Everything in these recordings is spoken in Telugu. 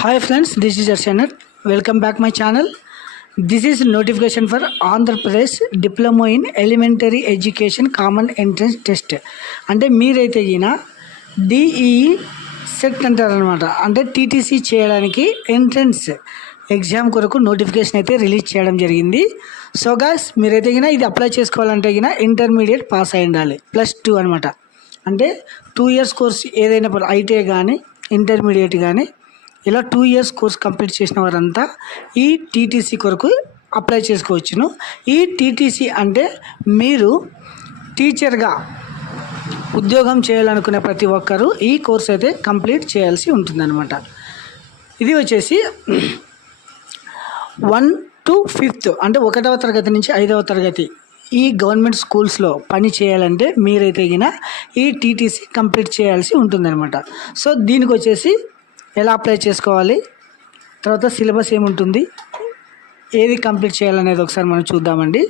Hi friends, this is Arshana. Welcome back my channel. This is notification for Andhra Pradesh Diploma in Elementary Education Common Entrance Test. అంటే మీరైతే గిన డిఈ సెట్ అంటారనమాట. అంటే టీటీసీ చేయడానికి ఎంట్రన్స్ ఎగ్జామ్ కొరకు నోటిఫికేషన్ అయితే రిలీజ్ చేయడం జరిగింది. సో గాయ్స్ మీరైతే గిన ఇది అప్లై చేసుకోవాలంటే గిన ఇంటర్మీడియట్ పాస్ అయి ఉండాలి, +2 అనమాట. అంటే 2 years కోర్స్ ఏదైనా ఐటీఐ కానీ ఇంటర్మీడియట్ కానీ ఇలా 2 years కోర్స్ కంప్లీట్ చేసిన వారంతా ఈ టీటీసీ కొరకు అప్లై చేసుకోవచ్చును. ఈ టీటీసీ అంటే మీరు టీచర్గా ఉద్యోగం చేయాలనుకునే ప్రతి ఒక్కరూ ఈ కోర్స్ అయితే కంప్లీట్ చేయాల్సి ఉంటుందన్నమాట. ఇది వచ్చేసి 1 to 5th అంటే 1వ తరగతి నుంచి 5వ తరగతి ఈ గవర్నమెంట్ స్కూల్స్లో పని చేయాలంటే మీరైతే గిన ఈ టీటీసీ కంప్లీట్ చేయాల్సి ఉంటుందన్నమాట. సో దీనికి వచ్చేసి ఎలా అప్లై చేసుకోవాలి, తర్వాత సిలబస్ ఏముంటుంది, ఏది కంప్లీట్ చేయాలనేది ఒకసారి మనం చూద్దామండి.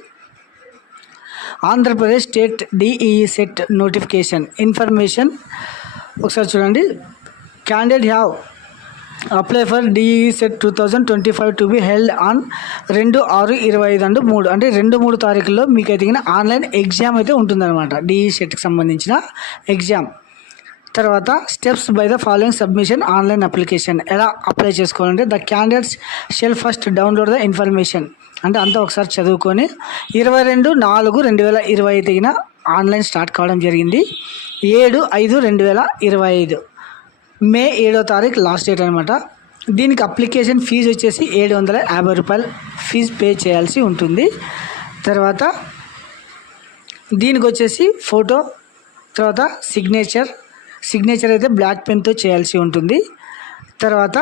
Andhra Pradesh state DE CET notification information ఒకసారి చూడండి. Candidate have apply for DE set 2025 to be held on 2/6/25 and 3 అంటే 2-3 తారీఖుల్లో మీకు అయితే ఆన్లైన్ ఎగ్జామ్ అయితే ఉంటుందన్నమాట. డిఈ సెట్కి సంబంధించిన ఎగ్జామ్. తర్వాత steps by the following submission online application ఎలా అప్లై చేసుకోవాలంటే the candidates shall first download the information అంటే అంతా ఒకసారి చదువుకొని 22/4/2025 తగిన ఆన్లైన్ స్టార్ట్ కావడం జరిగింది. 7/5/2025 మే 7వ తారీఖు లాస్ట్ డేట్ అనమాట. దీనికి అప్లికేషన్ ఫీజు వచ్చేసి 750 రూపాయలు ఫీజు పే చేయాల్సి ఉంటుంది. తర్వాత దీనికి వచ్చేసి ఫోటో, తర్వాత సిగ్నేచర్ అయితే బ్లాక్ పెన్తో చేయాల్సి ఉంటుంది. తర్వాత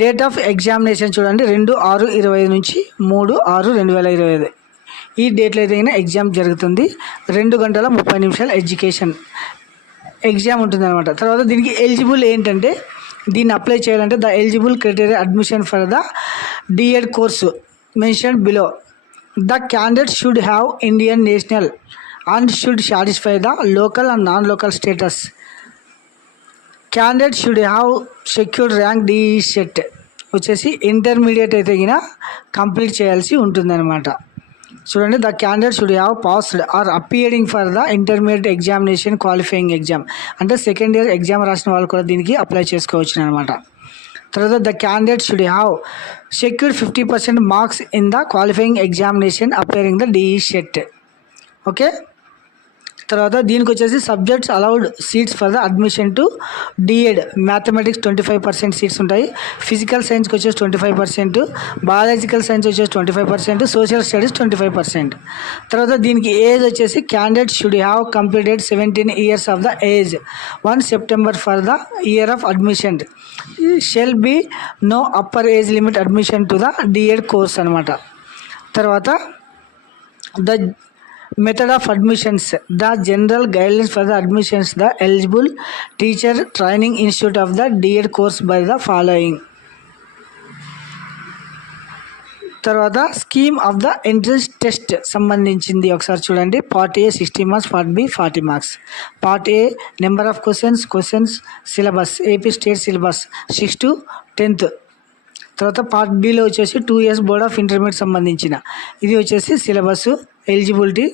డేట్ ఆఫ్ ఎగ్జామినేషన్ చూడండి 2/6/25 నుంచి 3/6/2025 ఈ డేట్లో అయితే ఎగ్జామ్ జరుగుతుంది. 2 గంటల 30 నిమిషాలు ఎగ్జామ్ ఉంటుంది అనమాట. తర్వాత దీనికి ఎలిజిబుల్ ఏంటంటే దీన్ని అప్లై చేయాలంటే the eligible criteria admission for the DEd course mention below. The candidate should have Indian national and should satisfy the local and non-local status. Candidate should have secured rank DE set వచ్చేసి ఇంటర్మీడియట్ అయితే గిన కంప్లీట్ చేయాల్సి ఉంటుందన్నమాట. చూడండి the candidate should have passed or appearing for the intermediate examination qualifying exam అంటే సెకండ్ ఇయర్ ఎగ్జామ్ రాసిన వాళ్ళు కూడా దీనికి అప్లై చేసుకోవచ్చు అనమాట. తర్వాత the candidate should have secured 50% marks in the qualifying examination appearing the DE set. Okay. తర్వాత దీనికి వచ్చేసి subjects allowed seats for the admission to DEd mathematics 25% seats ఉంటాయి. ఫిజికల్ సైన్స్కి వచ్చేసి 25%, బయాలజికల్ సైన్స్ వచ్చేసి 25%, సోషల్ స్టడీస్ 25%. తర్వాత దీనికి ఏజ్ వచ్చేసి candidate should have completed 17 years of the age 1 September for the year of admission. Shall be no upper age limit admission to the DEd course అనమాట. తర్వాత ద method of admissions, the general guidelines for the admissions, the eligible teacher training institute of the DED course by the following. తర్వాత scheme of the entrance test సంబంధించింది ఒకసారి చూడండి. Part A 60 marks, part B 40 marks. Part A number of questions, syllabus AP state syllabus 6 to 10th. తర్వాత పార్ట్ బిలో వచ్చేసి 2 years బోర్డ్ ఆఫ్ ఇంటర్మీడియట్ సంబంధించిన ఇది వచ్చేసి సిలబస్, ఎలిజిబిలిటీ.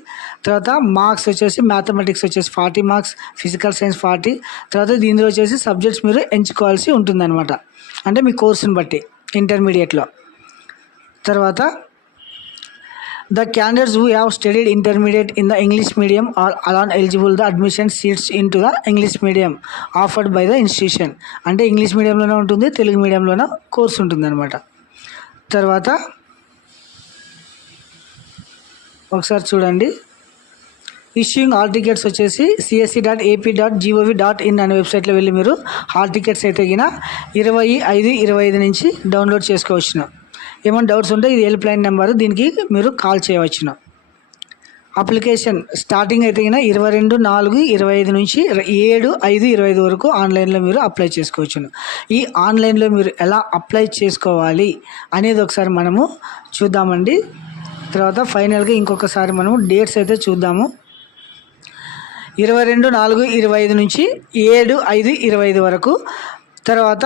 తర్వాత మార్క్స్ వచ్చేసి మ్యాథమెటిక్స్ వచ్చేసి 40 marks, ఫిజికల్ సైన్స్ 40. తర్వాత దీనిలో వచ్చేసి సబ్జెక్ట్స్ మీరు ఎంచుకోవాల్సి ఉంటుందన్నమాట అంటే మీ కోర్సుని బట్టి ఇంటర్మీడియట్లో. తర్వాత the candidates who have studied intermediate in the English medium or alone eligible the admission seats in to the English medium offered by the institution అంటే ఇంగ్లీష్ మీడియంలోనే ఉంటుంది, తెలుగు మీడియంలోనే కోర్స్ ఉంటుంది అనమాట. తర్వాత ఒకసారి చూడండి ఇష్యూయింగ్ హాల్ టికెట్స్ వచ్చేసి csc.ap.gov.in అనే వెబ్సైట్లో వెళ్ళి మీరు హాల్ టికెట్స్ అయితే గిన 25/25 నుంచి డౌన్లోడ్ చేసుకోవచ్చును. ఏమైనా డౌట్స్ ఉంటే ఇది హెల్ప్ లైన్ నెంబర్, దీనికి మీరు కాల్ చేయవచ్చును. అప్లికేషన్ స్టార్టింగ్ అయితే గిన 22/4/25 నుంచి 7/5/25 వరకు ఆన్లైన్లో మీరు అప్లై చేసుకోవచ్చును. ఈ ఆన్లైన్లో మీరు ఎలా అప్లై చేసుకోవాలి అనేది ఒకసారి మనము చూద్దామండి. తర్వాత ఫైనల్గా ఇంకొకసారి మనము డేట్స్ అయితే చూద్దాము. 22/4/25 నుంచి 7/5/25 వరకు తర్వాత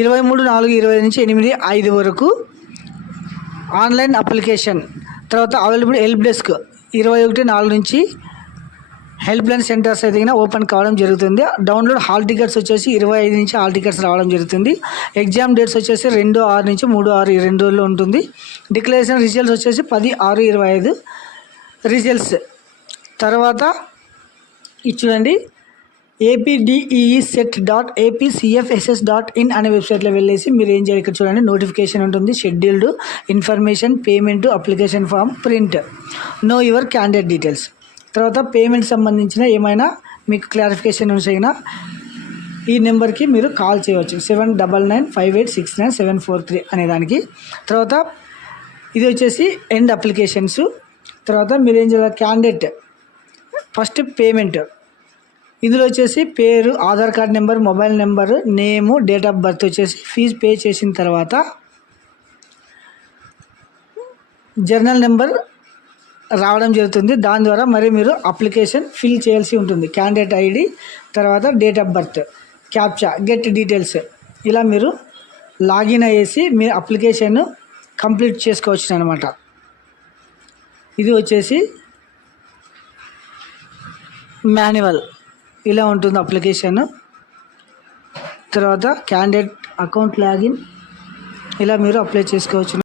23/4/20 నుంచి 8/5 వరకు ఆన్లైన్ అప్లికేషన్. తర్వాత అవైలబుల్ హెల్ప్ డెస్క్ 21/4 నుంచి హెల్ప్ లైన్ సెంటర్స్ అయితే ఓపెన్ కావడం జరుగుతుంది. డౌన్లోడ్ హాల్ టికెట్స్ వచ్చేసి 25 నుంచి హాల్ టికెట్స్ రావడం జరుగుతుంది. ఎగ్జామ్ డేట్స్ వచ్చేసి 2/6 నుంచి 3/6 2 రోజుల్లో ఉంటుంది. డిక్లరేషన్ రిజల్ట్స్ వచ్చేసి 10/6/25 రిజల్ట్స్. తర్వాత ఇది చూడండి, apdeset.apcfss.in అనే వెబ్సైట్లో వెళ్ళేసి మీరు ఏం చేయాలి, ఇక్కడ చూడండి నోటిఫికేషన్ ఉంటుంది, scheduled, information, payment, application form, print, know your candidate details. తర్వాత పేమెంట్ సంబంధించిన ఏమైనా మీకు క్లారిఫికేషన్ ఉంచినా ఈ నెంబర్కి మీరు కాల్ చేయవచ్చు, 7995869743 అనే దానికి. తర్వాత ఇది వచ్చేసి ఎండ్ అప్లికేషన్స్. తర్వాత మీరు ఏం చేయాలి, క్యాండిడేట్ ఫస్ట్ పేమెంట్, ఇందులో వచ్చేసి పేరు, Aadhaar card number, mobile number, name, date of birth వచ్చేసి ఫీజు పే చేసిన తర్వాత జర్నల్ నెంబర్ రావడం జరుగుతుంది. దాని ద్వారా మరి మీరు అప్లికేషన్ ఫిల్ చేయాల్సి ఉంటుంది. క్యాండిడేట్ ఐడి, తర్వాత date of birth, captcha, get details, ఇలా మీరు లాగిన్ అయ్యేసి మీ అప్లికేషన్ కంప్లీట్ చేసుకోవచ్చు అనమాట. ఇది వచ్చేసి మాన్యువల్, ఇలా ఉంటుంది అప్లికేషన్. తర్వాత క్యాండిడేట్ అకౌంట్ లాగిన్, ఇలా మీరు అప్లై చేసుకోవచ్చు.